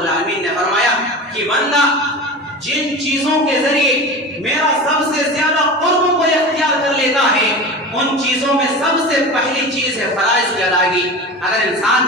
رب العالمین نے فرمایا کہ بندہ جن چیزوں کے ذریعے میرا سب سے زیادہ قرب کو اختیار کر لیتا ہے ان چیزوں میں سب سے پہلی چیز ہے فرائض کی ادائیگی. اگر انسان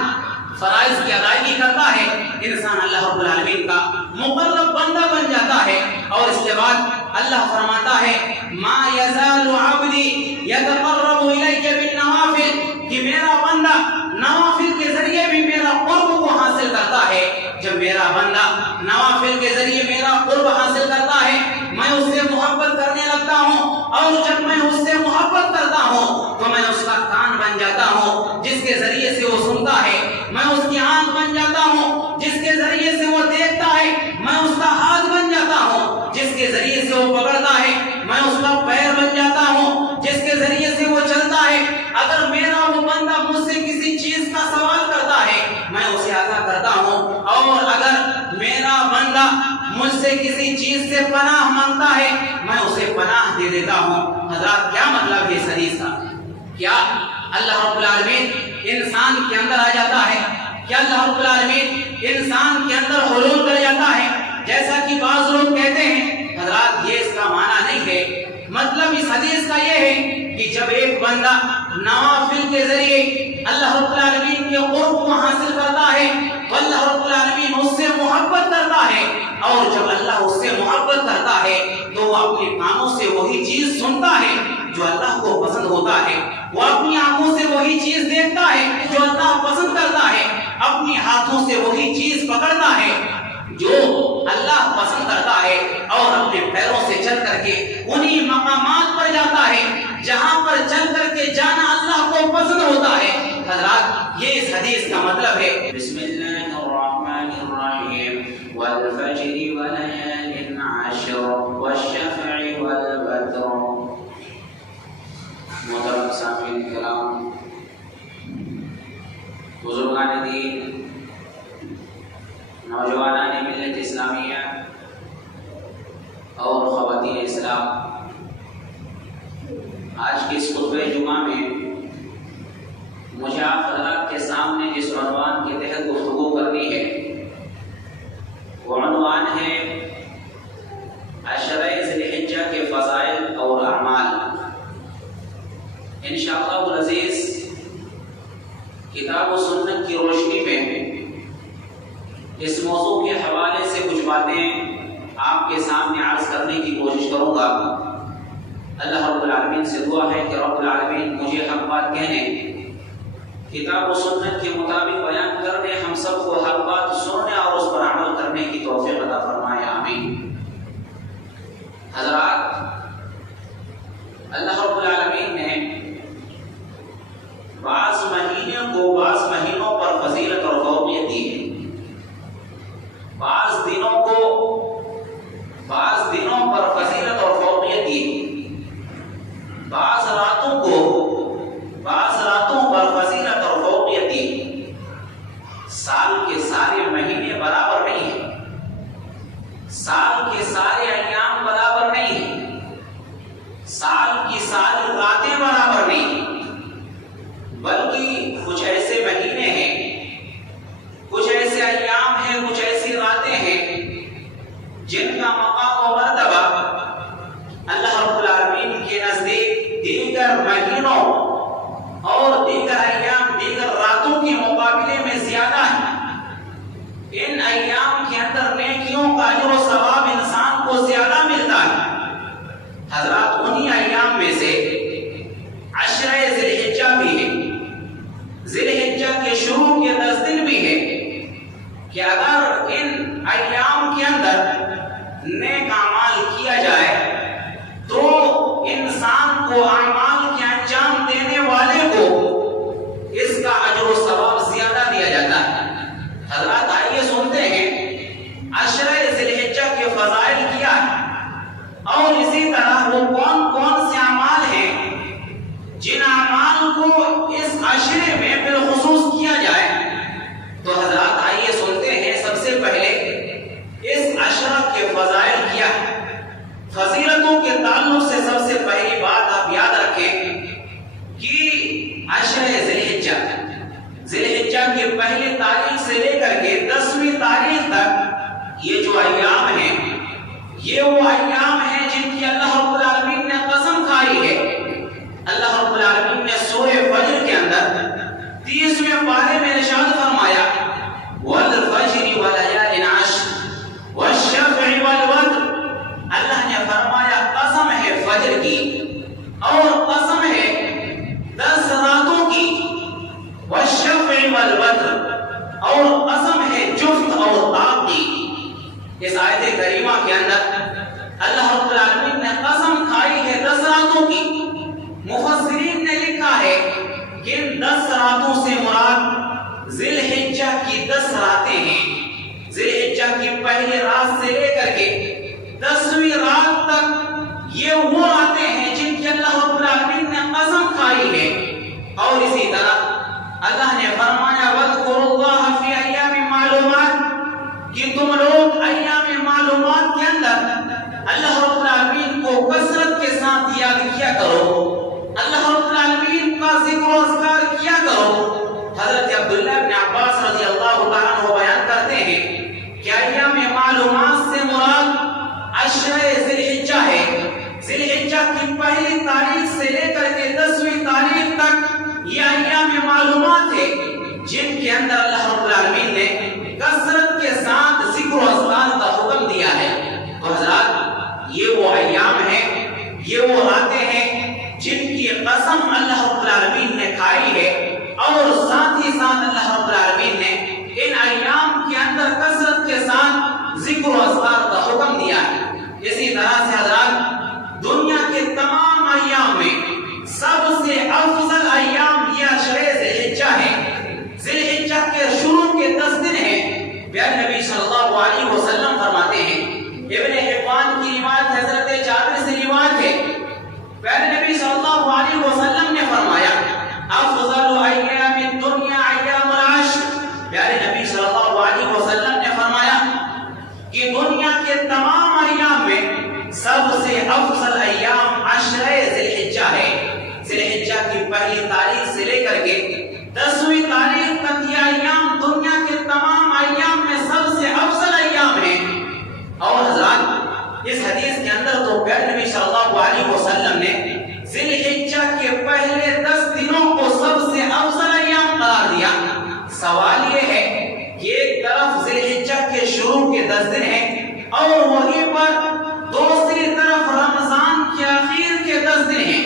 فرائض کی ادائیگی کرتا ہے انسان اللہ رب العالمین کا مقرب بندہ بن جاتا ہے. اور اس کے بعد اللہ فرماتا ہے ما یزال عبدی یتقرب الیک بالنوافل کہ میرا بندہ نوافل کے ذریعے بھی میرا قرب کو حاصل کرتا ہے. جب میرا بندہ نوافل کے ذریعے میرا قرب حاصل کرتا ہے میں اس سے محبت کرنے لگتا ہوں اور جب میں اس سے محبت کرتا ہوں تو میں اس کا کان بن جاتا ہوں جس کے ذریعے سے وہ سنتا ہے. میں اس کی آنکھ بن جاتا ہوں جس کے ذریعے سے وہ دیکھتا ہے. میں اس کا ہاتھ بن جاتا ہوں جس کے ذریعے سے وہ پکڑتا ہے. میں اس کا پیر بن جاتا ہوں جس کے ذریعے سے وہ چلتا ہے. اگر میرا وہ بندہ مجھ سے کسی چیز کا سوال کرتا ہے میں اسے عطا کرتا ہوں اور اگر میرا بندہ مجھ سے کسی چیز سے پناہ مانگتا ہے میں اسے پناہ دے دیتا ہوں. حضرات کیا مطلب ہے اس حدیث کا؟ کیا اللہ رب العالمین انسان کے اندر آ جاتا ہے؟ کیا اللہ رب العالمین انسان کے اندر حلول کر جاتا ہے جیسا کہ بعض لوگ کہتے ہیں؟ حضرات یہ اس کا معنی نہیں ہے. مطلب اس حدیث کا یہ ہے کہ جب ایک بندہ نوافل کے ذریعے اللہ رب العالمین کے قرب کو حاصل کرتا ہے تو اللہ رب العالمین اس سے محبت کرتا ہے اور جب اللہ اس سے محبت کرتا ہے تو وہ اپنے کانوں سے وہی چیز سنتا ہے جو اللہ کو پسند ہوتا ہے. وہ اپنی آنکھوں سے وہی چیز دیکھتا ہے جو اللہ پسند کرتا ہے. اپنی ہاتھوں سے وہی چیز پکڑتا ہے جو اللہ پسند کرتا ہے اور اپنے پیروں سے چل کر کے انہی مقامات پر جاتا ہے جہاں پر چل کر کے جانا اللہ کو پسند ہوتا ہے. حضرات یہ اس حدیث کا مطلب ہے. بسم اللہ الرحمن الرحیم والفجر وليال عشر والشفع والوتر. محترم سامعین کرام، بزرگان دین، نوجوانان ملت اسلامیہ اور خواتین اسلام، آج کے اس خطبہ جمعہ میں مجھے آپ حضرات کے سامنے جس عنوان کے تحت گفتگو کرنی ہے وہ عنوان ہے عشرہ ذی الحجہ کے فضائل اور اعمال. انشاءاللہ العزیز کتاب و سنت کی روشنی میں اس موضوع کے حوالے سے کچھ باتیں آپ کے سامنے عرض کرنے کی کوشش کروں گا. اللہ رب العالمین سے دعا ہے کہ رب العالمین مجھے حق بات کہنے، کتاب و سنت کے مطابق بیان کرنے، ہم سب کو حق بات سننے اور اس پر عمل کرنے کی توفیق عطا فرمائے. آمین. حضرات، اللہ رب العالمین نے بعض مہینے کو بعض مہینوں پر فضیلت اور فوقیت دی ہے. بعض دنوں کو بعض دنوں پر فضیلت اور فوقیت دی ہے. بعض راتوں کو بعض راتوں پر فضیلت اور فوقیت دی. سال کے سارے مہینے برابر نہیں ہیں، سال کے سارے ایام برابر نہیں ہیں، سال کی ساری راتیں برابر نہیں ہیں، بلکہ کچھ ایسے مہینے ہیں، کچھ ایسے ایام ہیں، کچھ ایسی راتیں ہیں جن کا مقام و مرتبہ اللہ رب العالمین کے نزدیک دیگر مہینوں اور دیگر ایام، دیگر راتوں کے مقابلے میں زیادہ ہے. ان ایام کے اندر نیکیوں کا اجر و ثواب انسان کو زیادہ ملتا ہے. حضرات، انہی ایام میں سے عشرہ ذی الحجہ بھی ہے. ذی الحجہ کے شروع کے 10 دن بھی ہے کہ اگر ان ایام کے اندر نیک اعمال کیا جائے تو انسان کو اعمال کے انجام دینے والے کو اس کا اجر و ثواب زیادہ دیا جاتا ہے. حضرات، آئیے سنتے ہیں عشرہ ذی الحجہ کے فضائل کیا ہے اور اسی طرح وہ کون کون سے اعمال ہیں جن اعمال کو اس عشرے میں بالخصوص کیا جائے. تو حضرات آئیے سنتے ہیں سب سے پہلے اس عشرہ کے فضائل کیا ہے. فضیلتوں کے تعلق سے سب سے پہلی بات آپ یاد رکھیں کہ عشرہ ذی الحجہ کے پہلی تاریخ سے لے کر کے 10ویں تاریخ تک جو ایام ہیں یہ وہ ایام ہیں جن کی اللہ رب العالمین نے قسم کھائی ہے۔ اللہ رب العالمین نے سورہ فجر کے اندر 30ویں پارے میں ارشاد فرمایا والفجر وليال عشر والشفع والوتر، اللہ نے فرمایا قسم ہے فجر کی اور قسم ہے 10 راتوں کی، والشفع والوتر اور قسم ہے جفت اور طاق کی۔ اس آیت کریمہ کے اندر اللہ رب العالمین نے قسم کھائی ہے 10 راتوں کی۔ مفسرین نے لکھا ہے کہ ان 10 راتوں سے مراد ذی الحجہ کی 10 راتیں ہیں۔ ذی الحجہ کی پہلی رات سے لے کر کے 10ویں رات تک یہ وہ راتیں ہیں جن کی اللہ رب العالمین نے قسم کھائی ہے۔ اور اسی طرح اللہ نے فرمایا وَاذْكُرُوا اللَّهَ فِي أَيَّامٍ مَّعْلُومَاتٍ کہ تم لوگ ایام معلومات کے اندر اللہ رب العالمین کو کثرت کے ساتھ یاد کیا کرو، اللہ رب العالمین کا ذکر و اذکار کیا کرو۔ حضرت عبداللہ بن عباس رضی اللہ تعالیٰ عنہ بیان کرتے ہیں کہ ایام معلومات سے مراد عشرہ ذی الحجہ ہے۔ ذی الحجہ کی پہلی تاریخ سے لے کر کے 10ویں تاریخ تک یہ ایام معلومات ہے جن کے اندر اللہ رب العالمین نے کثرت کے ساتھ ذکر و اذکار کا حکم دیا ہے۔ تو حضرات یہ وہ ایام ہیں، یہ وہ راتیں ہیں جن کی قسم اللہ رب العالمین نے کھائی ہے، اور ساتھ ہی ساتھ اللہ رب العالمین نے ان ایام کے اندر کثرت کے ساتھ ذکر و اذکار کا حکم دیا ہے۔ اسی طرح سے حضرات دنیا کے تمام ایام میں سب سے افضل ایام یہ عشرہ ذی الحجہ ہے۔ ذی الحجہ کے شروع کے 10 دن ہیں۔ پیارے نبی صلی اللہ علیہ وسلم فرماتے ہیں، ابن حبان کی روایت حضرت جابر سے روایت ہے، پیارے نبی صلی اللہ علیہ وسلم نے فرمایا افضل ایام الدنیا ایام العشر۔ پیارے نبی صلی اللہ علیہ وسلم نے فرمایا کہ دنیا کے تمام ایام میں سب سے افضل ایام عشرہ ذی الحجہ ہے۔ ذی الحجہ کی پہلی تاریخ سے لے کر کے 10ویں تاریخ تک یہ ایام دنیا کے تمام ایام میں سب سے افضل ایام ہیں۔ اور حضرات اس حدیث کے اندر تو پیارے نبی صلی اللہ علیہ وسلم نے ذی الحجہ کے پہلے 10 دنوں کو سب سے افضل ایام قرار دیا۔ سوال یہ ہے کہ ایک طرف ذی الحجہ کے شروع کے 10 دن ہیں اور وہیں پر دوسری طرف رمضان کے آخر کے 10 دن ہیں،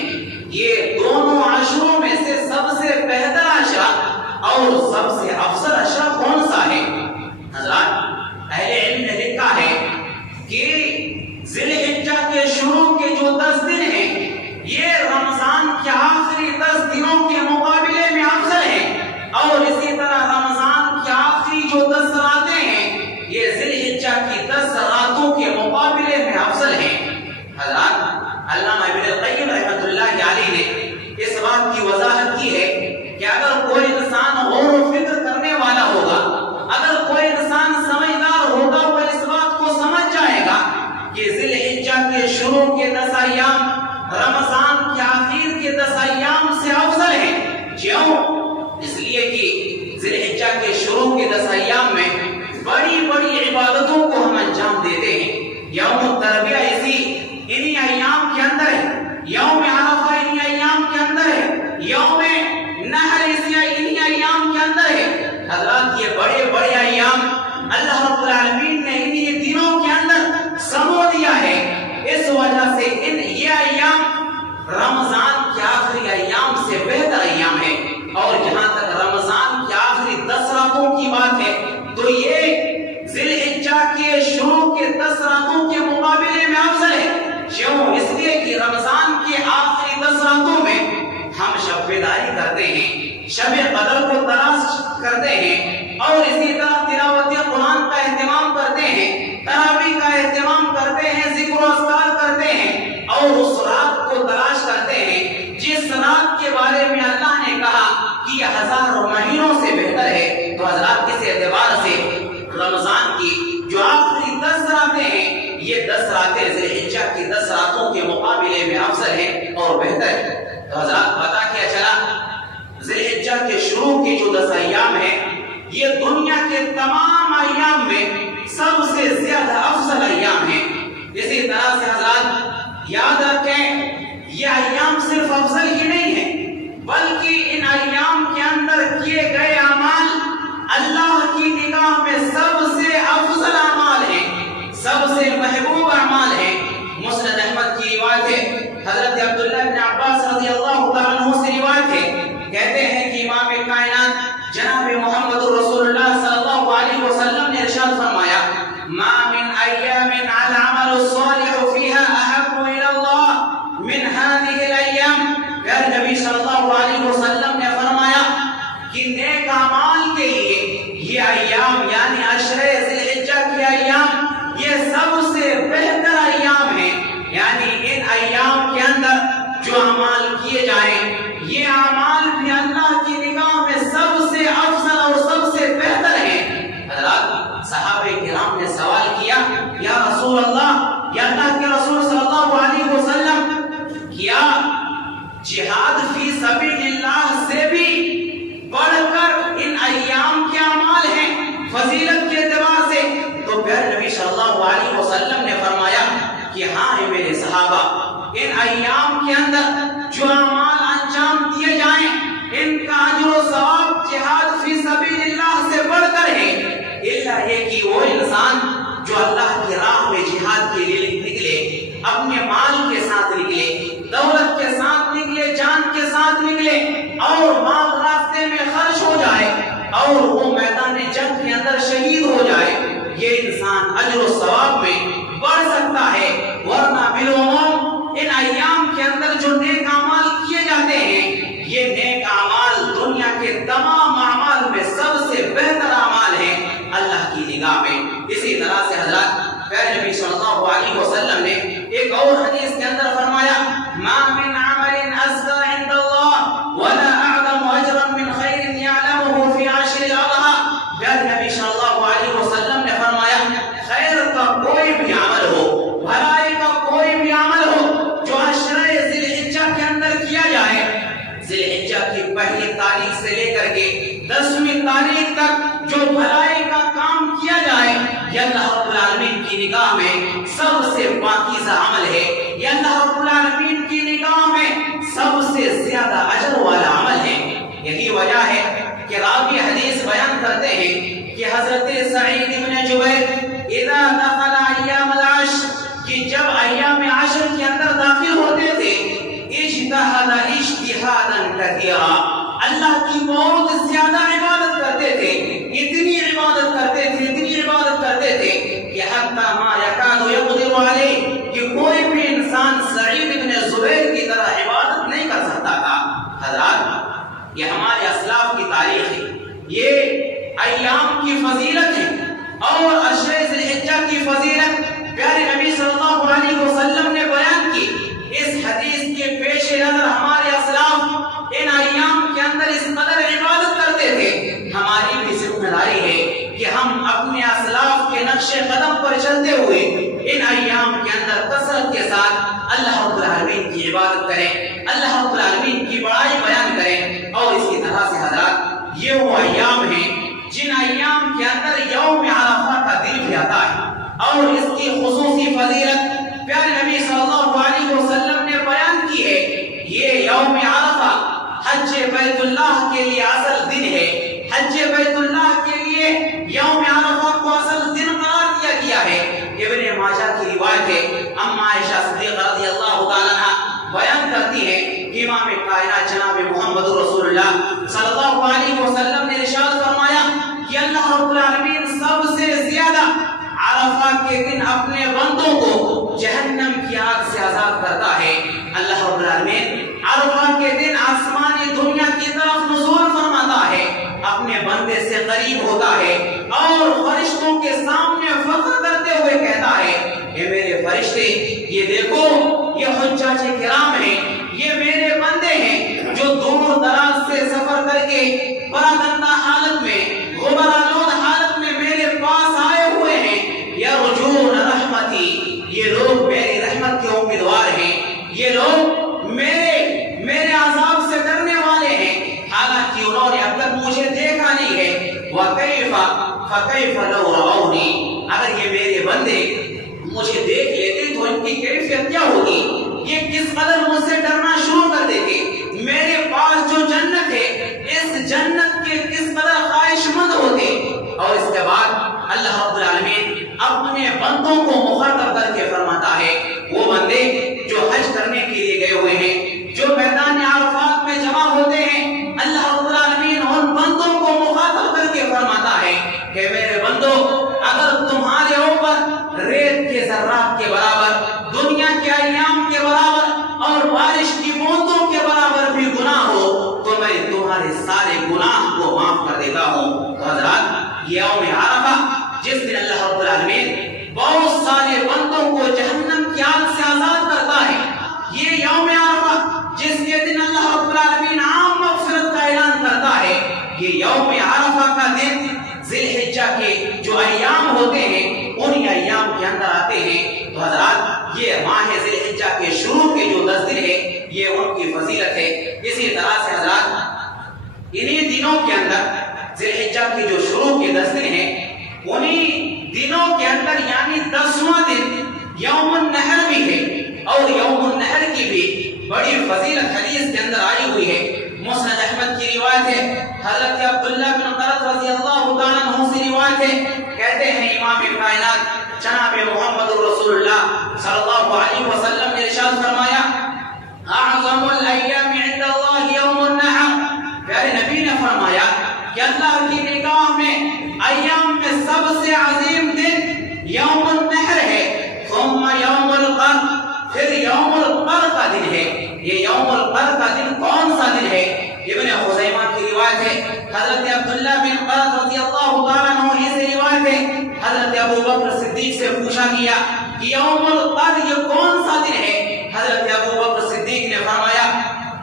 یہ دونوں عشروں میں سے سب سے بہتر عشرہ اور سب سے افضل عشرہ کون سا ہے؟ حضرات اہل علم نے لکھا ہے کہ ذی الحجہ کے شروع کے جو 10 دن ہیں یہ رمضان کے آخری 10 دنوں کے مقابلے میں افضل ہیں، اور اسی طرح رمضان کے آخری جو 10 راتیں ہیں یہ ذی الحجہ کی 10 راتوں کے مقابلے میں افضل ہیں۔ حضرات علامہ ابن القیم رحمۃ اللہ علیہ نے اس بات کی وضاحت کی ہے کہ اگر کوئی انسان غور و فکر کرنے والا ہوگا، اگر کوئی انسان سمجھدار ہوگا، وہ اس بات کو سمجھ جائے گا کہ ذی الحجہ کے شروع کے 10 ایام رمضان کے آخر کے 10 ایام سے افضل ہیں۔ کیوں؟ اس لیے کہ ذی الحجہ کے شروع کے 10 ایام میں بڑی بڑی عبادتوں کو ہم انجام دیتے ہیں۔ یوم الترویہ انہی ایام کے اندر ہے، یوم عرفہ انہی ایام کے اندر ہے، یوم نحر انہی ایام کے اندر ہے۔ حضرات یہ بڑے بڑے ایام اللہ رب العالمین نے انہی دنوں کے اندر سمو دیا ہے۔ اس وجہ سے یہ ایام رمضان کے آخری ایام سے بہتر ایام ہے، اور جہاں تک رمضان کے آخری 10 راتوں کی بات ہے تو یہ ذی الحجہ کے شروع کے 10 راتوں کے مقابلے میں افضل ہے۔ کیوں؟ اس لیے کہ رمضان کے آخری 10 راتوں میں ہم شب بیداری کرتے ہیں، شب قدر کو تلاش کرتے ہیں، اور اسی طرح تلاوت قرآن کا اہتمام کرتے ہیں، تراویح کا اہتمام کرتے ہیں، ذکر و اذکار کرتے ہیں، اور اس رات کو تلاش کرتے ہیں جس رات کے بارے میں اللہ نے کہا کہ یہ 1000 مہینوں سے بہتر ہے۔ تو حضرات اس اعتبار سے رمضان کی جو آخری 10 راتیں ہیں یہ 10 راتیں ذی الحجہ کی 10 راتوں کے مقابلے میں افضل ہیں اور بہتر ہے۔ تو حضرات پتا کیا چلا؟ ذی الحجہ کے شروع کے جو 10 ایام ہیں یہ دنیا کے تمام ایام میں سب سے زیادہ صرف افضل ہی نہیں ہے بلکہ ان ایام کے اندر کیے گئے اعمال اللہ کی نگاہ میں سب سے افضل اعمال ہیں، سب سے محبوب اعمال ہیں۔ مسند احمد کی روایت ہے، حضرت عبداللہ بن عباس رضی اللہ تعالیٰ عنہ سے روایت ہے، کہتے ہیں کہ امام کائنات جناب محمد رسول اللہ صلی اللہ علیہ وسلم نے ارشاد فرمایا ما من ایام العمل الصالح فيها احب الى الله من هذه الايام۔ پھر نبی صلی اللہ علیہ وسلم نے فرمایا کہ نیک اعمال کے لیے یہ ایام یعنی عشر ذی الحجہ کے ایام یہ سب سے بہتر ایام ہیں، یعنی ان ایام کے اندر جو اعمال کیے جائیں یہ اعمال بھی اللہ کی نگاہ میں سب سے افضل اور سب سے بہتر ہیں۔ حضرات صحابہ کرام نے سوال کیا یا رسول اللہ، یا اللہ کے رسول صلی اللہ علیہ وسلم، کیا جہاد فی سبیل اللہ سے بھی بڑھ کر ان ایام کے اعمال ہیں فضیلت کے اعتبار سے؟ تو پھر نبی صلی اللہ علیہ وسلم نے فرمایا کہ ہاں اے میرے صحابہ، ان ایام کے اندر جو اعمال انجام دیے جائیں ان کا اجر و ثواب جہاد فی سبیل اللہ سے بڑھ کر ہے، الا یہ کہ وہ انسان جو اللہ کی راہ میں جہاد کے لیے نکلے، اپنے مال کے ساتھ نکلے، دولت کے ساتھ نکلے، جان کے ساتھ نکلے اور مال راستے میں خرچ ہو جائے اور وہ میدان جنگ کے اندر شہید ہو جائے، یہ انسان اجر و ثواب میں بڑھ سکتا ہے۔ ورنہ بالعموم ان ایام کے اندر جو نیک اعمال کیے جاتے ہیں یہ نیک اعمال دنیا کے تمام اعمال میں سب سے بہتر اعمال ہیں اللہ کی نگاہ میں۔ اسی طرح سے حضرات پھر نبی صلی اللہ علیہ وسلم نے ایک اور حدیث کے اندر فرمایا ما من عمل ازكى عند الله ولا اعظم اجرا من خير يعلمه في عشر الاضحى۔ پھر نبی صلی اللہ علیہ وسلم نے فرمایا خیر کا کوئی بھی عمل ہو، بھلائی کا کوئی بھی عمل ہو جو عشر ذی الحجہ کے اندر کیا جائے، ذی الحجہ کی پہلی تاریخ سے لے کر کے 10ویں تاریخ تک جو بھلائی کا کام کیا جائے یہ اللہ رب العالمین کی نگاہ میں سب سے پاکیزہ عمل ہے، یہ اللہ رب العالمین کی نگاہ میں سب سے زیادہ اجر والا عمل ہے۔ یہی وجہ ہے کہ راوی حدیث بیان کرتے ہیں کہ حضرت سعید بن جبیر اذا دخل ایام العشر کہ جب ایام عشر کے اندر داخل ہوتے تھے اجتہد اجتہادا کثیرا، اللہ کی بہت زیادہ عبادت کرتے تھے، اتنی عبادت کرتے تھے، اتنی عبادت کرتے تھے کہ حتی ما یکاد یقدر علیہ کہ کوئی بھی انسان سعید بن زبیر کی طرح عبادت نہیں کر سکتا تھا۔ حضرات یہ ہمارے اسلاف کی تاریخ ہے، یہ ایام کی فضیلت ہے اور عشر ذی الحجہ کی فضیلت پیارے نبی صلی اللہ علیہ وسلم نے بیان کی۔ اس حدیث کے پیش نظر ہمارے اسلاف ان ایام کے اندر اس قدر عبادت کرتے تھے، ہماری بھی ذمہ داری ہے کہ ہم اپنے اسلاف کے نقش قدم پر چلتے ہوئے ان ایام کے اندر کثرت کے ساتھ اللہ رب العالمین کی عبادت کریں، اللہ رب العالمین کی بڑائی بیان کریں۔ اور اسی طرح سے حضرات یہ وہ ایام ہیں جن ایام کے اندر یوم عرفہ کا دن بھی آتا ہے اور اس کی خصوصی فضیلت پیارے نبی صلی اللہ علیہ وسلم نے بیان کی ہے۔ یہ یوم عرفہ حج بیت اللہ کے لیے اصل دن ہے، حج بیت اللہ کے لیے یوم عرفہ کو اصل دن قرار دیا گیا ہے۔ ابن ماجہ کی روایت ہے، ام عائشہ صدیقہ رضی اللہ تعالی عنہ بیان کرتی ہے کہ امام کائنات جناب محمد رسول اللہ صلی اللہ علیہ وسلم نے ارشاد فرمایا کہ اللہ رب العالمین سب سے زیادہ عرفہ کے دن اپنے بندوں کو جہنم کی آگ سے آزاد کرتا ہے۔ اللہ رب العالمین عرفہ کے دن آسمانی دنیا کی طرف نزول فرماتا ہے، اپنے بندے سے قریب ہوتا ہے اور فرشتوں کے سامنے فخر کرتے ہوئے کہتا ہے اے میرے فرشتے یہ دیکھو یہ حجاج کرام ہیں، یہ میرے بندے ہیں جو دور دراز سے سفر کر کے پراگندہ حالت میں غبار آلود حالت میں میرے پاس آئے ہوئے ہیں، یرجون رحمتی، یہ لوگ میری رحمت کے امیدوار ہیں، یہ لوگ میرے عذاب سے ڈرنے والے ہیں، حالانکہ انہوں نے اب تک مجھے دیکھا نہیں ہے۔ وَكَيْفَ فَكَيْفَ لَوْ رَأَوْنِي، اگر یہ میرے بندے مجھے دیکھ لیتے تو ان کی کیفیت کیا ہوگی، یہ کس قدر مجھ سے ڈرنا شروع کر اپنے بندوں کو مخاطب کر کے فرماتا ہے، وہ بندے جو حج کرنے کے لیے گئے ہوئے ہیں، جو میدان عرفات میں جمع ہوتے ہیں، اللہ رب العالمین ان بندوں کو مخاطب کر کے فرماتا ہے کہ میرے بندو، اگر تمہارے اوپر ریت کے ذرات کے برابر، دنیا کے ایام کے برابر اور بارش کی بوندوں کے برابر بھی گناہ ہو تو میں تمہارے سارے گناہ کو معاف کر دیتا ہوں۔ تو حضرات، یہ یوم عرفہ جس دن اللہ رب العالمین بہت سارے بندوں کو جہنم کی آگ سے آزاد کرتا ہے، یہ یوم عرفہ جس کے دن اللہ رب العالمین عام مغفرت کا اعلان کرتا ہے، یہ یوم عرفہ کا دن ذی الحجہ کے جو ایام ہوتے ہیں انہی ایام کے اندر آتے ہیں۔ تو حضرات، یہ ماہ ذی الحجہ کے شروع کے جو 10 دن ہے یہ ان کی فضیلت ہے۔ اسی طرح سے حضرات، انہی دنوں کے اندر ذی الحجہ کے جو شروع کے 10 دن ہیں انہی دنوں کے اندر یعنی 10واں دن یوم النحر بھی ہے، اور یوم النحر کی بھی بڑی فضیلت حدیث کے اندر آئی ہوئی ہے۔ مسند احمد کی روایت ہے، حضرت عبداللہ بن قرۃ رضی اللہ تعالیٰ عنہ سے روایت ہے، کہتے ہیں امام کائنات جناب محمد رسول اللہ صلی اللہ علیہ وسلم نے ارشاد فرمایا، اعظم الایام عند اللہ یوم النحر، پیارے نبی نے فرمایا کہ اللہ کی نگاہ میں ایام میں سب سے عظیم دن یوم النحر ہے، ثم یوم القر، پھر یوم القر کا دن ہے۔ یہ یوم القر کا دن کون سا دن ہے؟ ابن خزیمہ کی روایت ہے، حضرت عبداللہ بن قرۃ رضی اللہ تعالیٰ عنہ سے روایت ہے، حضرت ابو بکر صدیق سے پوچھا گیا کہ یوم القر یہ کون سا دن ہے؟ حضرت ابو بکر صدیق نے فرمایا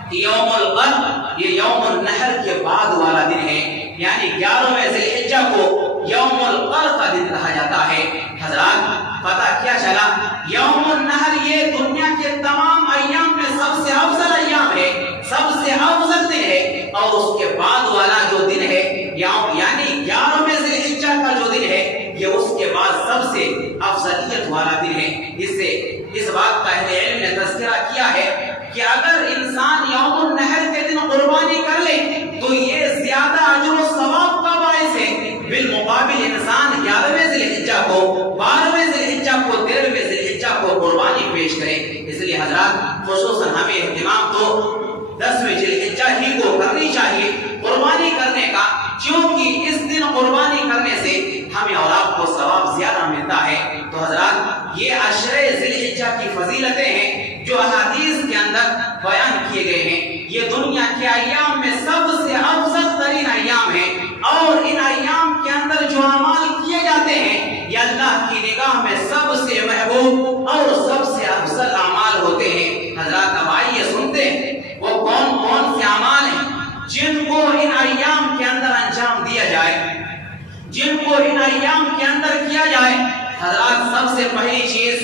کہ یوم القر یہ یوم النحر کے بعد والا دن ہے، یعنی 11ویں ذی الحجہ کو یوم القر کا دن کہا جاتا ہے۔ حضرات، پتہ کیا چلا؟ یوم النحر یہ دنیا کے تمام ایام میں سب سے افضل ایام ہے، سب سے افضل دن ہے، اور اس کے بعد والا جو دن ہے یعنی 11ویں ذی الحجہ کا جو دن ہے یہ اس کے بعد سب سے افضلیت والا دن ہے۔ اس سے اس بات کا اہل علم نے تذکرہ کیا ہے کہ اگر انسان یوم النحر کے دن قربانی کر لے تو یہ زیادہ اجر و ثواب کا باعث ہے، بالمقابل انسان 11ویں ذی الحجہ کو، 12ویں ذی الحجہ کو، 13ویں ذی الحجہ کو قربانی پیش کرے۔ اس لیے حضرات، خصوصاً ہمیں اہتمام تو 10ویں ذی الحجہ ہی کو کرنی چاہیے قربانی کرنے کا، کیونکہ اس دن قربانی کرنے سے ہمیں اور آپ کو ثواب زیادہ ملتا ہے۔ تو حضرات، یہ عشرے ذی الحجہ کی فضیلتیں ہیں جو احادیث کے اندر بیان کیے گئے ہیں۔ یہ دنیا کے ایام میں سب سے افضل ترین ایام ہیں، اور ان ایام کے اندر جو اعمال کیے جاتے ہیں یہ اللہ کی نگاہ میں سب سے محبوب اور سب سے افضل اعمال ہوتے ہیں۔ حضرات، اب آئیے سنتے ہیں وہ کون کون سے اعمال ہیں جن کو ان ایام کے اندر انجام دیا جائے، جن کو ان ایام کے اندر کیا جائے۔ حضرات، سب سے پہلی چیز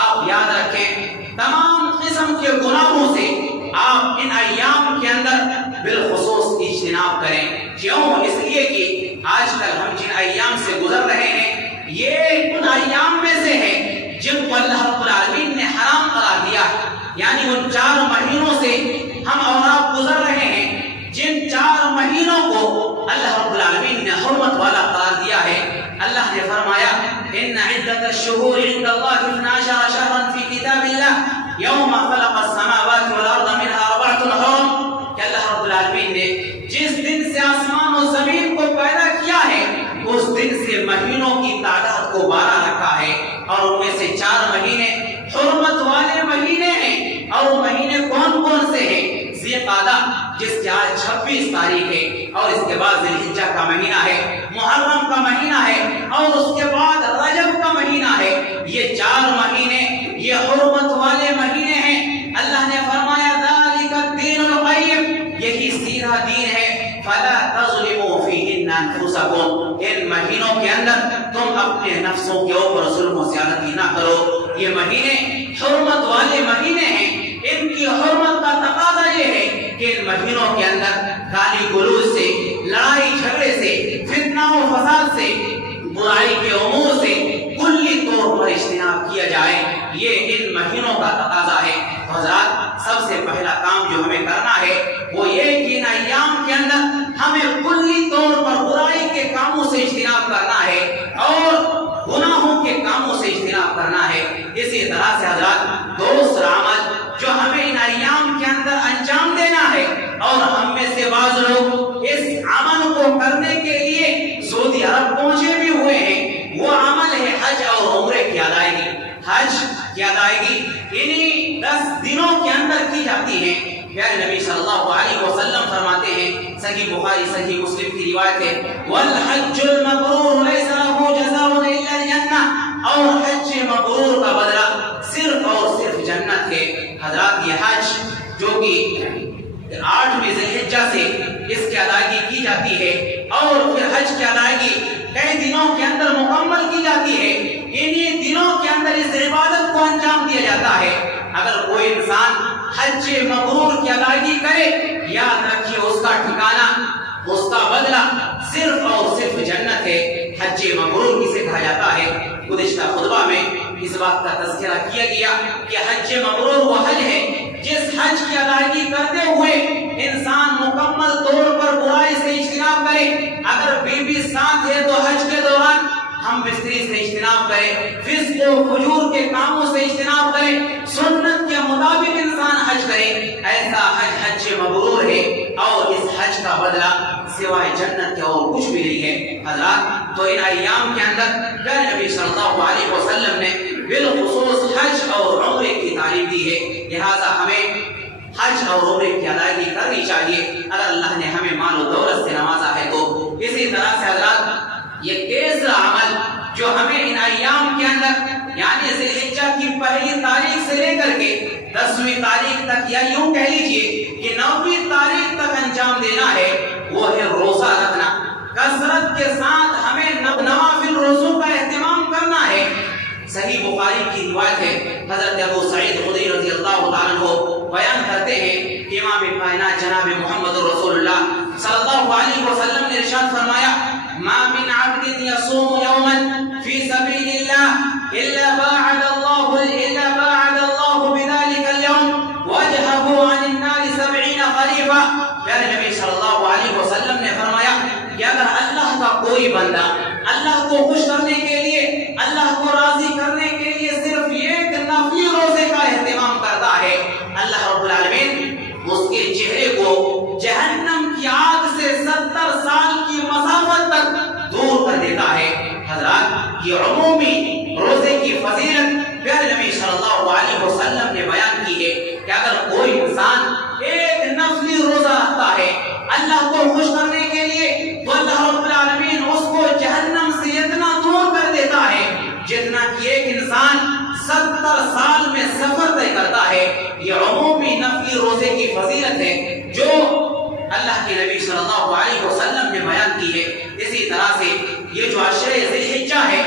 آپ یاد رکھیں، تمام قسم کے گناہوں سے آپ ان ایام کے اندر بالخصوص اجتناب کریں۔ کیوں؟ اس لیے کہ آج کل ہم جن ایام سے گزر رہے ہیں یہ ان ایام میں سے ہے جن کو اللہ رب العالمین نے حرام قرار دیا ہے، یعنی ان 4 مہینوں سے ہم اور آپ گزر رہے ہیں جن 4 مہینوں کو اللہ رب العالمین نے حرمت والا قرار دیا ہے۔ اللہ نے فرمایا، ان عدت الشہور عند اللہ 12 شہرا فی کتاب اللہ یوم خلق السماوات والارض منها 4 حرم، کہ اللہ رب العالمین نے جس دن سے آسمان و زمین کو پیدا کیا ہے اس دن سے مہینوں کی تعداد کو 12 رکھا ہے، اور ان میں سے 4 مہینے حرمت والے مہینے ہیں۔ اور وہ مہینے کون کون سے ہیں؟ ذی قعدہ جس کی آج 26 تاریخ ہے، اور اس کے بعد ذی الحجہ کا مہینہ ہے، محرم کا مہینہ ہے، اور اس کے بعد رجب کا مہینہ ہے۔ یہ 4 مہینے یہ حرمت والے مہینے ہیں۔ اللہ نے فرمایا، ذالک الدین القیم، یہی سیدھا دین ہے، فلا تظلموا فیہن انفسکم، ان مہینوں کے اندر تم اپنے نفسوں کے اوپر ظلم و زیادتی نہ کرو۔ یہ مہینے حرمت والے مہینے ہیں، ان کی حرمت کا تقاضا یہ ہے کہ ان مہینوں کے اندر گالی گلوچ سے، لڑائی جھگڑے سے، فتنہ و فساد سے، برائی کے امور سے کلی طور پر اجتناب کیا جائے، یہ ان مہینوں کا تقاضا ہے۔ حضرات، سب سے پہلا کام جو ہمیں کرنا ہے وہ یہ کہ ان ایام کے اندر ہمیں کلی طور پر برائی کے کاموں سے اجتناب کرنا ہے، اور گناہوں کے طرح سے حضرات دوسرا عمل جو ہمیں ان ایام کے اندر انجام دینا ہے، اور ہم میں سے بعض لوگ اس عمل کو کرنے کے لیے سعودی عرب پہنچے بھی ہوئے ہیں، وہ عمل ہے حج اور عمرے کی ادائیگی۔ حج کی ادائیگی انہی 10 دنوں کے اندر کی جاتی ہے۔ پیارے نبی صلی اللہ علیہ وسلم فرماتے ہیں، صحیح بخاری صحیح مسلم کی روایت ہے، والحج المبرور لیس له جزاء الا الجنہ، اور حج مبرور کا بدلہ صرف اور صرف جنت ہے۔ حضرات یہ حج جو کہ 8ویں ذی الحجہ سے اس کی ادائیگی کی جاتی ہے، اور پھر حج کی ادائیگی کئی دنوں کے اندر مکمل کی جاتی ہے، انہی دنوں کے اندر اس عبادت کو انجام دیا جاتا ہے۔ اگر کوئی انسان حج مبرور کی ادائیگی کرے، یاد رکھیے اس کا ٹھکانہ، اس کا بدلہ صرف اور صرف جنت ہے۔ حج مبرور کسے کہا جاتا ہے؟ گزشتہ خطبہ میں اس بات کا تذکرہ کیا گیا کہ حج مبرور وہ حج ہے جس حج کی ادائیگی کرتے ہوئے انسان مکمل طور پر برائی سے اجتناب کرے۔ اگر بیوی ساتھ ہے تو حج کے دوران ہم بستری سے اجتناب کریں، فسق و فجور کے کاموں سے اجتناب کریں، سنت کے مطابق انسان حج کرے، ایسا حج حج مبرور ہے، اور اس حج کا بدلہ سوائے جنت کے اور کچھ بھی نہیں ہے۔ حضرات تو ان ایام کے اندر پیارے نبی صلی اللہ علیہ وسلم نے بالخصوص حج اور عمرے کی تعلیم دی ہے، لہذا ہمیں حج اور عمرے کی ادائیگی کرنی چاہیے اگر اللہ نے ہمیں مال و دولت سے نوازا ہے تو۔ اسی طرح سے حضرات یہ تیسرا عمل جو ہمیں ان ایام کے اندر یعنی ذی الحجہ کی پہلی تاریخ سے لے کر کے 10ویں تاریخ تک، یا یوں کہہ لیجئے کہ 9ویں تاریخ تک انجام دینا ہے، وہ ہے روزہ رکھنا۔ کثرت کے ساتھ ہمیں نوافل روزوں کا اہتمام کرنا ہے۔ صحیح بخاری کی روایت ہے، حضرت ابو سعید خدری رضی اللہ تعالیٰ عنہ بیان کرتے ہیں کہ امام کائنات جناب محمد رسول اللہ صلی اللہ علیہ وسلم نے ارشاد فرمایا، ما من عبد يصوم يوما في سبيل الله الا باعد الله بذلك اليوم وجهه عن النار 70 خريفا۔ پیارے نبی صلی اللہ علیہ وسلم نے فرمایا کہ اگر اللہ کا کوئی بندہ اللہ کو خوش کرنے کے لیے، اللہ کو راضی کرنے کے لیے صرف ایک نفلی روزے کا اہتمام کرتا ہے، اللہ رب العالمین اس کے چہرے کو جہنم کی آگ سے 70 سال کی مسافت تک دور کر دیتا ہے۔ حضرات یہ عمومی روزے کی فضیلت پیارے نبی صلی اللہ علیہ وسلم نے بیان کی ہے کہ اگر کوئی انسان ایک نفلی روزہ رکھتا ہے اللہ کو خوش کرنے کے لیے، تو اللہ رب العالمین اس کو جہنم سے اتنا دور کر دیتا ہے جتنا کہ ایک انسان 70 سال میں سفر طے کرتا ہے۔ یہ عمومی نفلی روزے کی فضیلت ہے جو اللہ کے نبی صلی اللہ علیہ وسلم نے بیان کی ہے۔ اسی طرح سے یہ جو عشرہ ذی الحجہ ہے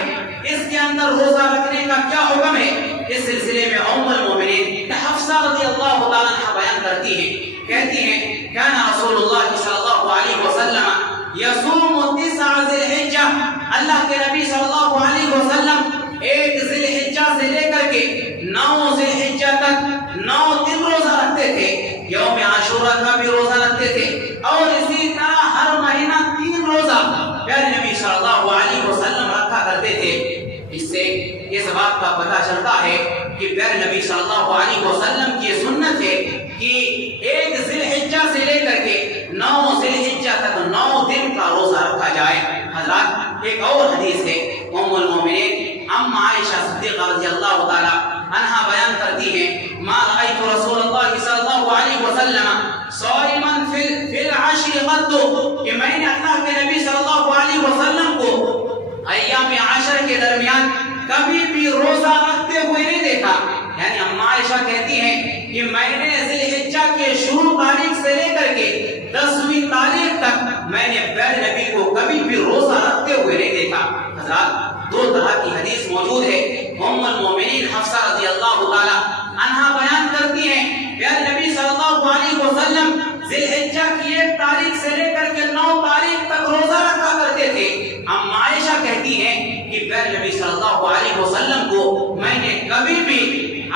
اس کے اندر روزہ رکھنے کا کیا حکم ہے، اس سلسلے میں ام المومنین حفصہ رضی اللہ تعالیٰ عنہ بیان کرتی ہیں، کہتی ہیں کان رسول اللہ صلی اللہ علیہ وسلم یصوم 9 ذی الحجہ، اللہ کے نبی صلی اللہ علیہ وسلم 1 ذی الحجہ سے لے کر کے 9 ذی الحجہ تک 9 دن روزہ رکھتے تھے، یوم عاشورہ کا بھی روزہ رکھتے تھے، اور اسی طرح ہر مہینہ 3 روزہ پیارے نبی صلی اللہ علیہ وسلم رکھا کرتے تھے۔ اس سے اس بات کا پتہ چلتا ہے کہ پیارے نبی صلی اللہ علیہ وسلم کی سنت ہے کہ 1 ذی الحجہ سے لے کر کے 9 ذی الحجہ تک 9 دن کا روزہ رکھا جائے۔ حضرات ایک اور حدیث ہے، ام المومنین ام عائشہ صدیقہ رضی اللہ تعالی عنہا بیان کرتی ہیں، ما رأیت رسول اللہ صلی اللہ علیہ وسلم صائما فی العشر قط، کہ میں نے اللہ کے نبی صلی اللہ علیہ وسلم کو ایام عشر کے درمیان کبھی بھی روزہ رکھتے ہوئے نہیں دیکھا۔ یعنی اما عائشہ کہتی ہیں کہ میں نے ذی الحجہ کے شروع تاریخ سے لے کر کے 10ویں تاریخ تک میں نے پیارے نبی کو کبھی بھی روزہ رکھتے ہوئے نہیں دیکھا۔ حضرات 2 طرح کی حدیث موجود ہے، ام المومنین حفصہ رضی اللہ تعالی عنہا بیان کرتی ہیں پیارے نبی صلی اللہ علیہ وسلم ذی الحجہ کی 1 تاریخ سے لے کر کے 9 تاریخ تک روزہ رکھا کرتے تھے۔ اما عائشہ کہتی ہیں کہ پیارے نبی صلی اللہ علیہ وسلم کو میں نے کبھی بھی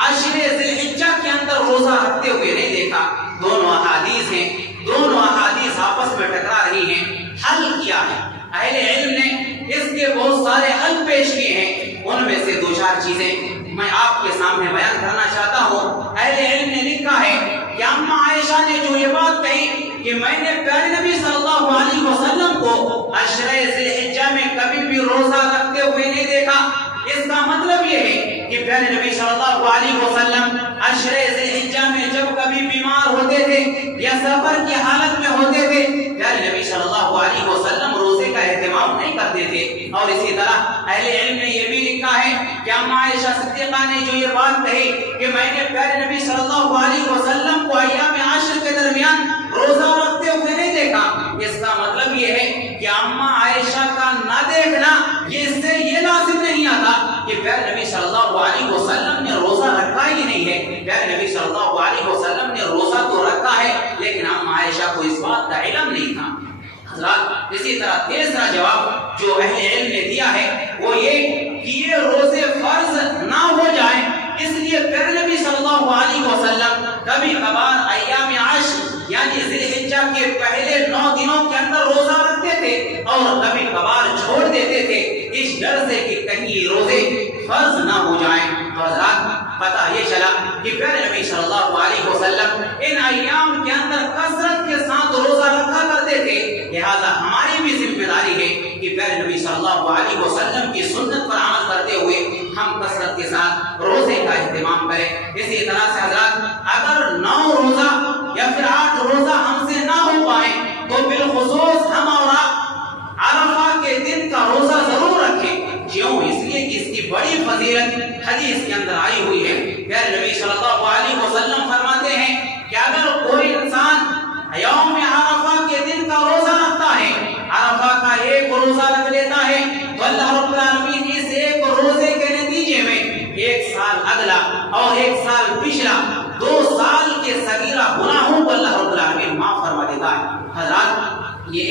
عشر ذی الحجہ کے اندر روزہ رکھتے ہوئے نہیں دیکھا۔ دونوں احادیث ہیں، دونوں احادیث آپس میں ٹکرا رہی ہیں۔ حل کیا ہے؟ اہل علم نے اس کے بہت سارے حل پیش کیے ہیں، ان میں سے 2-4 4 چیزیں میں آپ کے سامنے بیان کرنا چاہتا ہوں۔ اہل علم نے لکھا ہے کہ اما عائشہ نے جو یہ بات کہی کہ میں نے پیارے نبی صلی اللہ علیہ وسلم کو عشرہ ذی الحجہ میں کبھی بھی روزہ رکھتے ہوئے نہیں دیکھا، اس کا مطلب یہ ہے کہ پیارے نبی صلی اللہ علیہ وسلم عشرہ ذی الحجہ میں جب کبھی بیمار ہوتے تھے یا سفر کی حالت میں ہوتے تھے، پیارے نبی صلی اللہ علیہ وسلم روزے کا اہتمام نہیں کرتے تھے۔ اور اسی طرح اہل علم نے یہ بھی لکھا ہے کہ اما عائشہ صدیقہ نے جو یہ بات کہی کہ میں نے پیارے نبی صلی اللہ علیہ وسلم کو ایام عشر کے درمیان روزہ رکھتے ہوئے نہیں دیکھا، اس کا مطلب یہ ہے کہ اما عائشہ کا نہ دیکھنا اس سے یہ لازم نہیں آتا کہ پیارے نبی صلی اللہ علیہ وسلم نے روزہ رکھا ہی نہیں ہے۔ پیارے نبی صلی اللہ علیہ وسلم نے روزہ تو رکھا ہے لیکن اما عائشہ کو اس بات کا علم نہیں تھا۔ حضرات اسی طرح تیسرا جواب جو اہل علم نے دیا ہے وہ یہ کہ یہ روزے فرض نہ ہو جائیں، اس لیے پیارے نبی صلی اللہ علیہ وسلم کبھی کبھار ایام عشر یعنی ذی الحجہ کے پہلے 9 دنوں کے اندر روزہ رکھتے تھے اور کبھی کبھار چھوڑ دیتے تھے اس ڈر سے کہ کہیں یہ روزے فرض نہ ہو جائیں۔ تو حضرات پتہ یہ چلا کہ پیارے نبی صلی اللہ علیہ وسلم ان ایام کے اندر کثرت کے ساتھ روزہ رکھا کرتے تھے، لہذا ہماری بھی ذمہ داری ہے کہ پیارے نبی صلی اللہ علیہ وسلم کی سنت پر عمل کرتے ہوئے ہم کثرت کے ساتھ روزے کا اہتمام کریں۔ اسی طرح سے حضرات اگر 9 روزہ یا پھر 8 روزہ ہم سے نہ ہو پائے تو بالخصوص ہم اور آپ عرفہ کے دن کا روزہ ضرور رکھیں۔ کیوں؟ اس لیے کہ اس کی بڑی فضیلت حدیث کے اندر آئی ہوئی ہے۔ پیارے نبی صلی اللہ علیہ وسلم فرماتے ہیں کہ اگر کوئی انسان یوم عرفہ کے دن کا روزہ رکھتا ہے، عرفہ کا ایک روزہ رکھ لیتا ہے تو اللہ رب العالمین اس ایک روزے کے نتیجے میں 1 سال اگلا اور 1 سال پچھلا 2 سال کے صغیرہ گناہوں کو اللہ رب العالمین معاف فرما دیتا ہے۔ حضرات یہ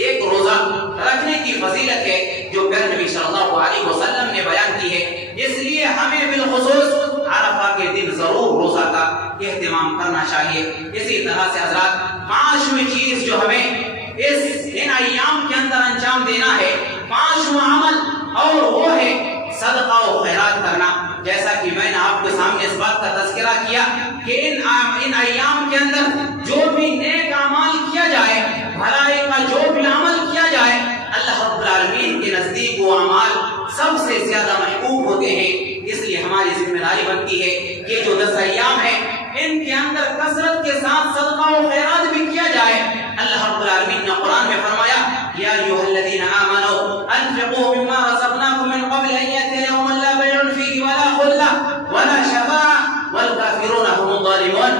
ایک روزہ رکھنے کی فضیلت ہے جو پیارے نبی صلی اللہ علیہ وسلم نے بیان کی ہے، اس لیے ہمیں بالخصوص عرفہ کے دن ضرور روزہ کا اہتمام کرنا چاہیے۔ اسی طرح سے حضرات 5ویں چیز جو ہمیں ان ایام کے اندر انجام دینا ہے، 5واں عمل، اور وہ ہے صدقہ و خیرات کرنا۔ جیسا کہ میں نے آپ کے سامنے اس بات کا تذکرہ کیا کہ ان ایام کے اندر جو بھی نیک اعمال کیا جائے، بھلائی کا جو بھی عمل کیا جائے، اللہ رب العالمین کے نزدیک وہ اعمال سب سے زیادہ محبوب ہوتے ہیں۔ اس لیے ہماری ذمہ داری بنتی ہے کہ جو 10 ایام ہیں ان کے اندر کثرت کے ساتھ صدقہ و خیرات بھی کیا جائے۔ اللہ رب العالمین نے قرآن میں فرمایا یا ایھا الذین آمنوا انفقوا مما رزقناکم من قبل ان یأتی یوم لا بیع فیہ ولا خلہ ولا شفاعۃ والکافرون هم الظالمون۔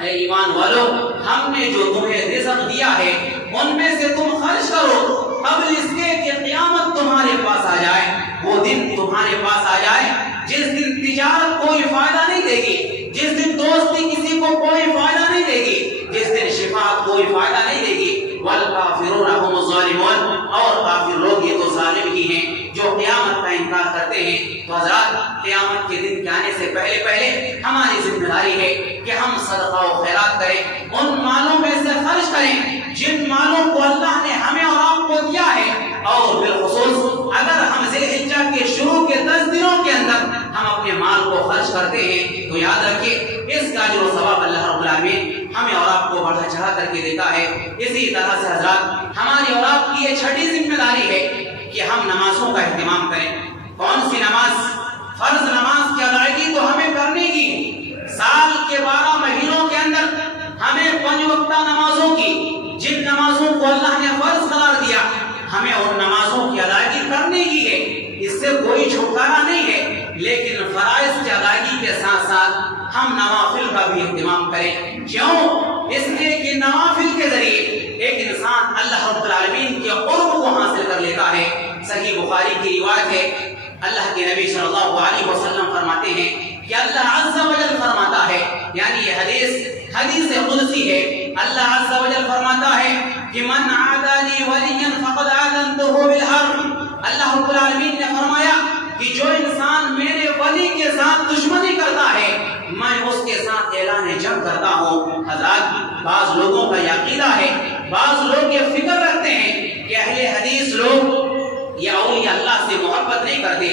اے ایمان والو، ہم نے جو تمہیں رزق دیا ہے ان میں سے تم خرچ کرو قبل اس کے کہ قیامت تمہارے پاس آ جائے۔ وہ دن تمہارے پاس آ جائے جس دن تجارت کوئی فائدہ نہیں دے گی، جس دن دوستی کسی کو کوئی فائدہ نہیں دے گی، جس دن شفاعت کوئی فائدہ نہیں دے گی۔ والکافرون هم الظالمون، اور کافر لوگ یہ تو ظالم ہی ہیں جو قیامت کا انکار کرتے ہیں۔ تو حضرات قیامت کے دن کے آنے سے پہلے ہماری ذمہ داری ہے کہ ہم صدقہ و خیرات کریں، ان مالوں میں سے خرچ کریں جن مالوں کو اللہ نے ہمیں اور آپ کو دیا ہے، اور بالخصوص اگر ہم ذی الحجہ کے شروع کے 10 دنوں کے اندر ہم اپنے مال کو خرچ کرتے ہیں تو یاد رکھیے اس کا اجر و ثواب اللہ رب العالمین ہمیں اور آپ کو بڑھا چڑھا کر کے دیتا ہے۔ اسی طرح سے حضرات ہماری اور آپ کی یہ 6ٹھی ذمہ داری ہے کہ ہم نمازوں کا اہتمام کریں۔ کون سی نماز؟ فرض نماز کی ادائیگی تو ہمیں کرنے کی، سال کے 12 مہینوں کے اندر ہمیں 5 وقتہ نمازوں کی، جن نمازوں کو اللہ نے فرض قرار دیا ہمیں ان نمازوں کی ادائیگی کرنے کی ہے، اس سے کوئی چھٹکارا نہیں ہے، لیکن فرائض کی ادائیگی کے ساتھ ساتھ ہم نوافل کا بھی اہتمام کریں۔ کیوں؟ اس لیے کہ نوافل کے ذریعے ایک انسان اللہ رب العالمین کے قرب کو حاصل کر لیتا ہے۔ صحیح بخاری کی روایت ہے، اللہ کے نبی صلی اللہ علیہ وسلم فرماتے ہیں کہ اللہ عز و جل فرماتا ہے، یعنی یہ حدیث قدسی ہے، اللہ عز و جل فرماتا ہے کہ من عادى لي وليا فقد آذنته بالحرب۔ اللہ رب العالمین نے فرمایا کہ جو انسان میرے ولی کے ساتھ دشمنی کرتا ہے میں اس کے ساتھ اعلان جنگ کرتا ہوں۔ حضرات بعض لوگوں کا یہ عقیدہ ہے، بعض لوگ یہ فکر رکھتے ہیں کہ اہل حدیث لوگ یا اولیاء اللہ سے محبت نہیں کرتے،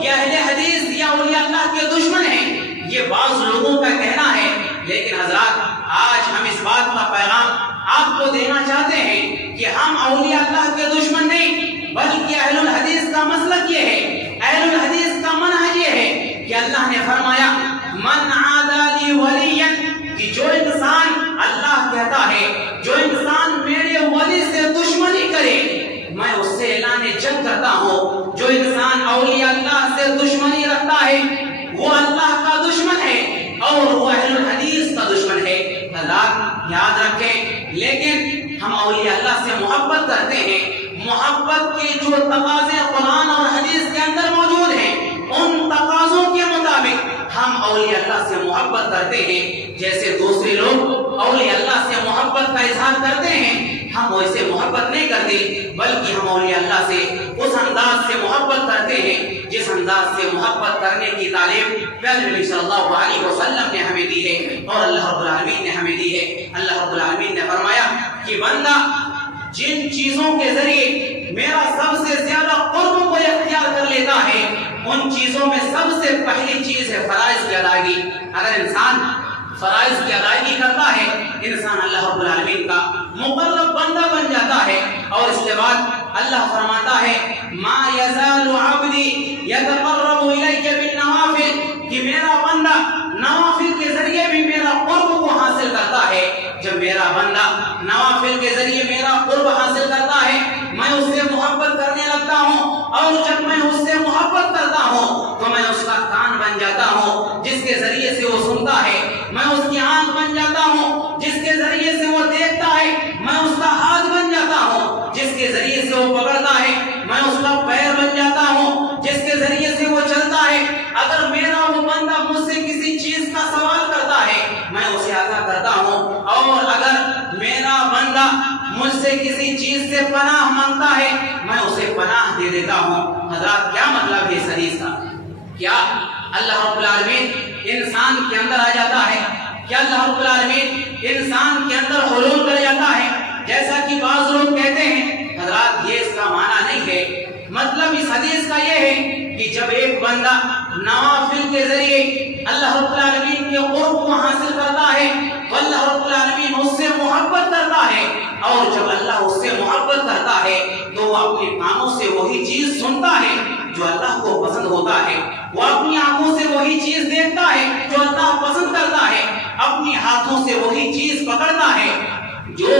یہ اہل حدیث یا اولیاء اللہ کے دشمن ہیں، یہ بعض لوگوں کا کہنا ہے، لیکن حضرات آج ہم اس بات کا پیغام آپ کو دینا چاہتے ہیں کہ ہم اولیاء اللہ کے دشمن نہیں، بلکہ اہل الحدیث کا مسلک یہ ہے، اہل الحدیث کا منہج یہ ہے کہ اللہ نے فرمایا من عادى لي وليا، کہ جو انسان، اللہ کہتا ہے جو انسان میرے ولی سے دشمنی کرے میں اس سے اعلان جنگ کرتا ہوں۔ جو انسان اولیاء اللہ سے دشمنی رکھتا ہے وہ اللہ کا دشمن ہے اور وہ اہل الحدیث کا دشمن ہے۔ حضرات یاد رکھیں، لیکن ہم اولیاء اللہ سے محبت کرتے ہیں، محبت کے جو تقاضے قرآن اور حدیث کے اندر موجود ہیں ان تقاضوں کے مطابق ہم اولیاء اللہ سے محبت کرتے ہیں۔ جیسے دوسرے لوگ اولیاء اللہ سے محبت کا اظہار کرتے ہیں، ہم ویسے محبت نہیں کرتے، بلکہ ہم اولیاء اللہ سے اس انداز سے محبت کرتے ہیں جس انداز سے محبت کرنے کی تعلیم پیارے نبی صلی اللہ علیہ وسلم نے ہمیں دی ہے اور اللہ رب العالمین نے ہمیں دی ہے۔ اللہ رب العالمین نے فرمایا کہ بندہ جن چیزوں کے ذریعے میرا سب سے زیادہ قرب کو اختیار کر لیتا ہے ان چیزوں میں سب سے پہلی چیز ہے فرائض کی ادائیگی۔ اگر انسان فرائض کی ادائیگی کرتا ہے انسان اللہ رب العالمین کا مقرب بندہ بن جاتا ہے، اور اس کے بعد اللہ فرماتا ہے ما یزال عبدی یتقرب الی بالنوافل، کہ میرا بندہ نوافل کے ذریعے بھی میرا قرب کو حاصل کرتا ہے۔ جب میرا بندہ نوافل کے ذریعے میرا قرب حاصل کرتا ہے میں اس سے محبت کرنے لگتا ہوں، اور جب میں اس سے محبت کرتا ہوں تو میں اس کا کان بن جاتا ہوں جس کے ذریعے سے وہ سنتا ہے، میں اس کی آنکھ بن جاتا ہوں جس کے ذریعے سے وہ دیکھتا ہے، میں اس کا ہاتھ بن جاتا ہوں جس کے ذریعے سے وہ پکڑتا ہے، میں اس کا پیر بن جاتا ہوں جس کے ذریعے سے وہ چلتا ہے۔ اگر میرا وہ بندہ مجھ سے کسی چیز کا سوال کرتا ہے میں اسے عطا کرتا ہوں، اور اگر میرا بندہ مجھ سے کسی چیز سے پناہ مانگتا ہے میں اسے پناہ دے دیتا ہوں۔ حضرات کیا مطلب ہے اس حدیث کا؟ کیا اللہ رب العالمین انسان کے اندر آ جاتا ہے؟ کیا اللہ رب العالمین انسان کے اندر حلول کر جاتا ہے جیسا کہ بعض لوگ کہتے ہیں؟ حضرات یہ اس کا معنی نہیں ہے۔ مطلب اس حدیث کا یہ ہے کہ جب ایک بندہ نوافل کے ذریعے اللہ رب العالمین کے قرب کو حاصل کرتا ہے تو اللہ رب العالمین اس سے محبت کرتا ہے، اور جب اللہ اس سے محبت کرتا ہے تو وہ اپنے کانوں سے وہی چیز سنتا ہے جو اللہ کو پسند ہوتا ہے، وہ اپنی آنکھوں سے وہی چیز دیکھتا ہے جو اللہ پسند کرتا ہے، اپنی ہاتھوں سے وہی چیز پکڑتا ہے جو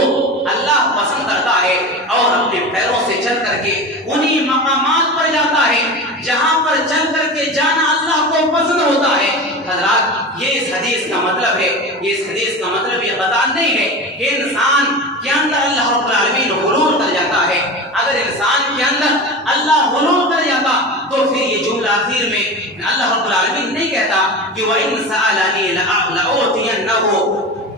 اللہ پسند کرتا ہے، اور اپنے پیروں سے چل کر کے انہی مقامات پر جاتا ہے جہاں پر چل کر کے جانا اللہ کو پسند ہوتا ہے۔ حضرات یہ اس حدیث کا مطلب ہے، یہ اس حدیث کا مطلب یہ بتا نہیں ہے کہ انسان کے اندر اللہ رب العالمین حلول کر جاتا ہے۔ اگر انسان کے اندر اللہ حلول کر جاتا تو پھر یہ جملہ آخر میں اللہ رب العالمین نہیں کہتا کہ وَإِن سَأَلَنِي لَأُعْطِيَنَّهُ،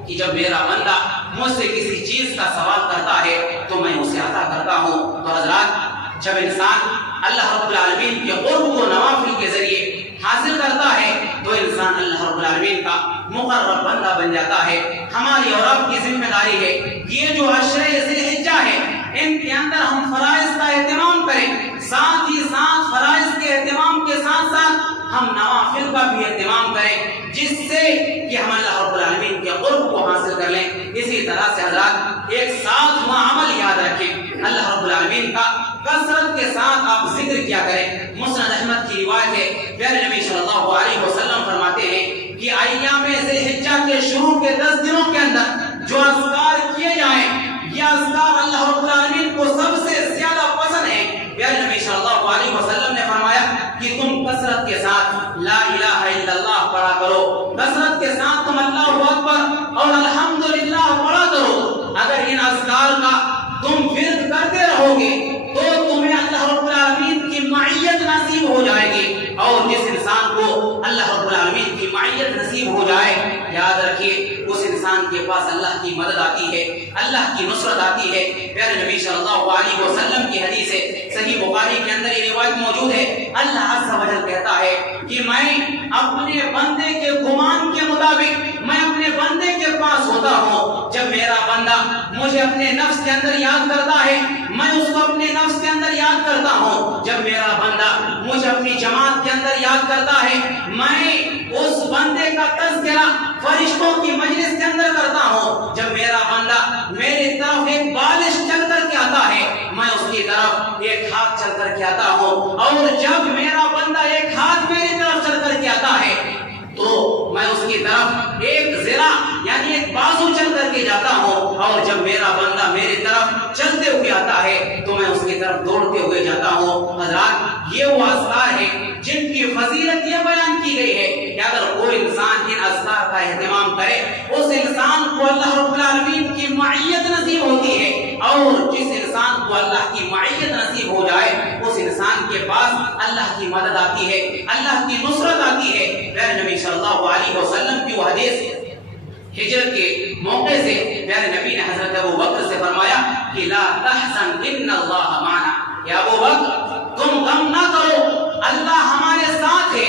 کہ جب میرا بندہ مجھ سے کسی چیز کا سوال کرتا ہے تو میں اسے عطا کرتا ہوں۔ تو حضرات جب انسان اللہ رب العالمین کے قرب کو نوافل کے ذریعے حاصل کرتا ہے تو انسان اللہ رب العالمین کا مقرب بندہ بن جاتا ہے۔ ہماری اور آپ کی ذمہ داری ہے یہ جو عشرہ ذی الحجہ ہے ان کے اندر ہم فرائض کا اہتمام کریں، ساتھ ہی ساتھ فرائض کے اہتمام کے ساتھ ساتھ ہم نوافل کا بھی اہتمام کریں جس سے کہ ہم اللہ رب العالمین کے قرب کو حاصل کر لیں۔ اسی طرح سے حضرات ایک ساتھ ہوا عمل یاد رکھیں، اللہ رب العالمین کا کثرت کے ساتھ آپ ذکر کیا کریں۔ مسند احمد کی روایت ہے، پیارے نبی صلی اللہ علیہ وسلم فرماتے ہیں کہ ایام ذی الحجہ کے شروع کے 10 دنوں کے اندر جو اذکار کیے جائیں یہ اذکار اللہ رب العالمین کو سب سے زیادہ پسند ہے۔ پیارے نبی صلی اللہ علیہ وسلم نے فرمایا کہ تم کثرت کے ساتھ لا الہ الا اللہ پڑھا کرو، کثرت کے ساتھ تم اللہ اکبر اور الحمدللہ پڑھا کرو۔ اگر ان اذکار کا تم ورد کرتے رہو گے تو تمہیں اللہ رب العالمین کی معیت نصیب ہو جائے گی، اور جس انسان کو اللہ رب العالمین کی معیت نصیب ہو جائے یاد رکھیے اس انسان کے پاس اللہ کی مدد آتی ہے، اللہ کی نصرت آتی ہے۔ پیارے نبی صلی اللہ علیہ وسلم کی حدیث ہے، صحیح بخاری کے اندر یہ روایت موجود ہے، اللہ عز و جل کہتا ہے کہ میں اپنے بندے کے گمان کے مطابق میں اپنے بندے کے پاس ہوتا ہوں۔ جب میرا بندہ مجھے اپنے نفس کے اندر یاد کرتا ہے میں اس کو اپنے نفس کے اندر یاد کرتا ہوں، جب میرا بندہ مجھے اپنی جماعت کے اندر کر یاد کرتا ہے، میں اس بندے کا تذکرہ فرشتوں کی مجلس کے اندر کرتا ہوں۔ جب میرا بندہ میری طرف ایک بالش چل کر کے آتا ہے، میں اس کی طرف ایک ہاتھ چل کر کے آتا ہوں، اور جب میرا بندہ ایک ہاتھ میری طرف چل کر کے آتا ہے تو میں اس کی طرف ایک ذرا یعنی ایک بازو چل کر کے جاتا ہوں، اور جب میرا بندہ میری طرف چلتے ہوئے آتا ہے تو میں اس کی طرف دوڑتے ہوئے جاتا ہوں۔ حضرات، یہ وہ اذکار ہیں جن کی فضیلت یہ بیان کی گئی ہے کہ اگر کوئی انسان ان اذکار کا اہتمام کرے، اس انسان کو اللہ رب العالمین کی معیت نصیب ہوتی ہے، اور جس انسان کو اللہ کی معیت نصیب ہو جائے اس انسان کے پاس اللہ کی مدد آتی ہے، اللہ کی نصرت آتی ہے۔ پیارے نبی صلی اللہ علیہ وسلم کی وہ حدیث، ہجرت کے موقع سے پیارے نبی نے حضرت ابو بکر سے فرمایا کہ لا تحزن ان اللہ معنا، یا ابو بکر تم غم نہ کرو، اللہ ہمارے ساتھ ہے۔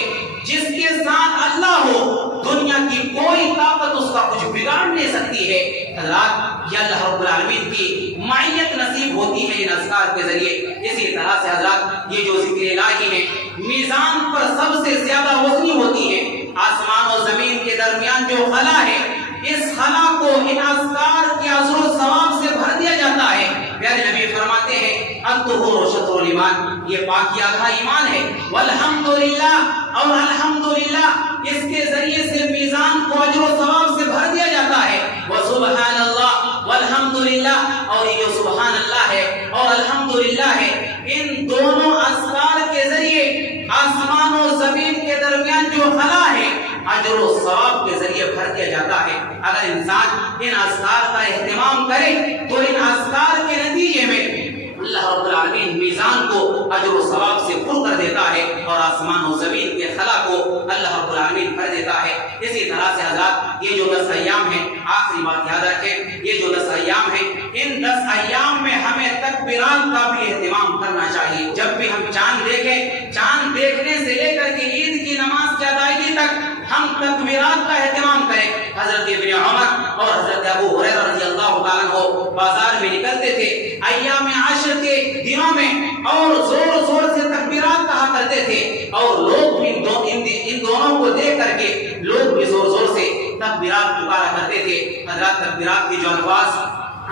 جس کے ساتھ اللہ ہو دنیا کی کوئی طاقت اس کا کچھ بگاڑ نہیں سکتی ہے۔ حضرات، یہ اللہ رب العالمین کی معیت نصیب ہوتی ہے ان اذکار کے ذریعے۔ اسی طرح سے حضرات، یہ جو ذکر الہی ہے میزان پر سب سے زیادہ وزنی ہوتی ہے۔ آسمان و زمین کے درمیان جو خلا ہے، اس خلا کو ان اذکار کے اجر و ثواب سے بھر دیا جاتا ہے۔ پیارے نبی فرماتے ہیں الطہور شطر الایمان، یہ پاکی آدھا ایمان ہے۔ والحمدللہ، اور الحمدللہ اس کے ذریعے سے میزان کو اجر و ثواب سے بھر دیا جاتا ہے۔ وسبحان اللہ والحمدللہ، اور یہ جو سبحان اللہ ہے اور الحمدللہ ہے، ان دونوں اذکار کے ذریعے آسمان و زمین کے درمیان جو خلا ہے اجر و ثواب کے ذریعے بھر دیا جاتا ہے۔ اگر انسان ان اذکار کا اہتمام کرے تو ان اذکار کے نتیجے میں اللہ رب العالمین میزان کو اجر و ثواب سے پر کر دیتا ہے، اور آسمان و زمین کے خلا کو اللہ رب العالمین بھر دیتا ہے۔ اسی طرح سے حضرات، یہ جو 10 ایام ہیں، آخری بات یاد رکھیں، یہ جو 10 ایام ہیں، ان 10 ایام میں ہمیں تکبیرات کا بھی اہتمام کرنا چاہیے۔ جب بھی ہم چاند دیکھیں، چاند دیکھنے سے لے کر کے عید کی نماز کی ادائیگی تک ہم تکبیرات کا اہتمام کریں۔ حضرت ابن عمر اور حضرت ابو ہریرہ رضی اللہ تعالیٰ عنہ بازار میں نکلتے تھے ایام عشر کے دنوں میں، اور زور زور سے تکبیرات کہا کرتے تھے، اور لوگ بھی ان دونوں کو دیکھ کر کے لوگ بھی زور زور سے تکبیرات پکارا کرتے تھے۔ حضرات، تکبیرات کے جو الفاظ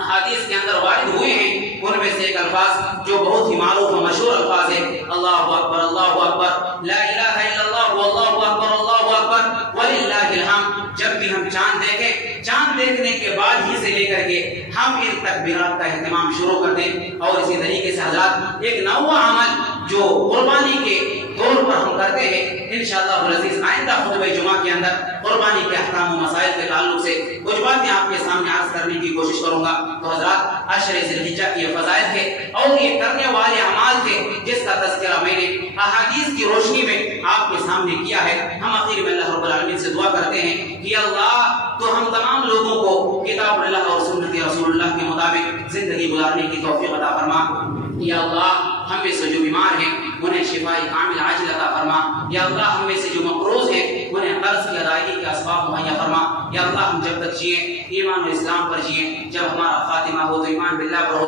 حدیث کے اندر وارد ہوئے ہیں، ان میں سے ایک الفاظ جو بہت ہی معروف و مشہور الفاظ ہے، اللہ اکبر اللہ اکبر، لا الہ الا اللہ واللہ اکبر اللہ اکبر وللہ الحمد۔ جب بھی ہم چاند دیکھیں، چاند دیکھنے کے بعد ہی سے لے کر کے ہم ان تکبیرات کا اہتمام شروع کر دیں۔ اور اسی طریقے سے حضرات، ایک نوع عمل جو قربانی کے طور پر ہم کرتے ہیں، انشاءاللہ العزیز آئندہ خطبہ جمعہ کے اندر قربانی کے احکام و مسائل کے تعلق سے کچھ باتیں آپ کے سامنے عرض کرنے کی کوشش کروں گا۔ تو حضرات، عشر ذی الحجہ کی یہ فضائل تھے اور یہ کرنے والے اعمال تھے جس کا تذکرہ میں نے احادیث کی روشنی میں آپ کے سامنے کیا ہے۔ ہم آخر میں اللہ رب العالمین سے دعا کرتے ہیں کہ اللہ تو ہم تمام لوگوں کو کتاب اللہ اور سنت رسول اللہ کے مطابق زندگی گزارنے کی توفیق عطا فرما۔ یا اللہ، ہم میں سے جو بیمار ہیں انہیں شفاء کامل عاجل عطا فرما۔ یا اللہ، ہم میں سے جو مقروض ہیں انہیں قرض کی ادائیگی کے اسباب مہیا فرما۔ یا اللہ، ہم جب تک جئیں ایمان و اسلام پر جئیں، جب ہمارا خاتمہ ہو تو ایمان باللہ پر ہو۔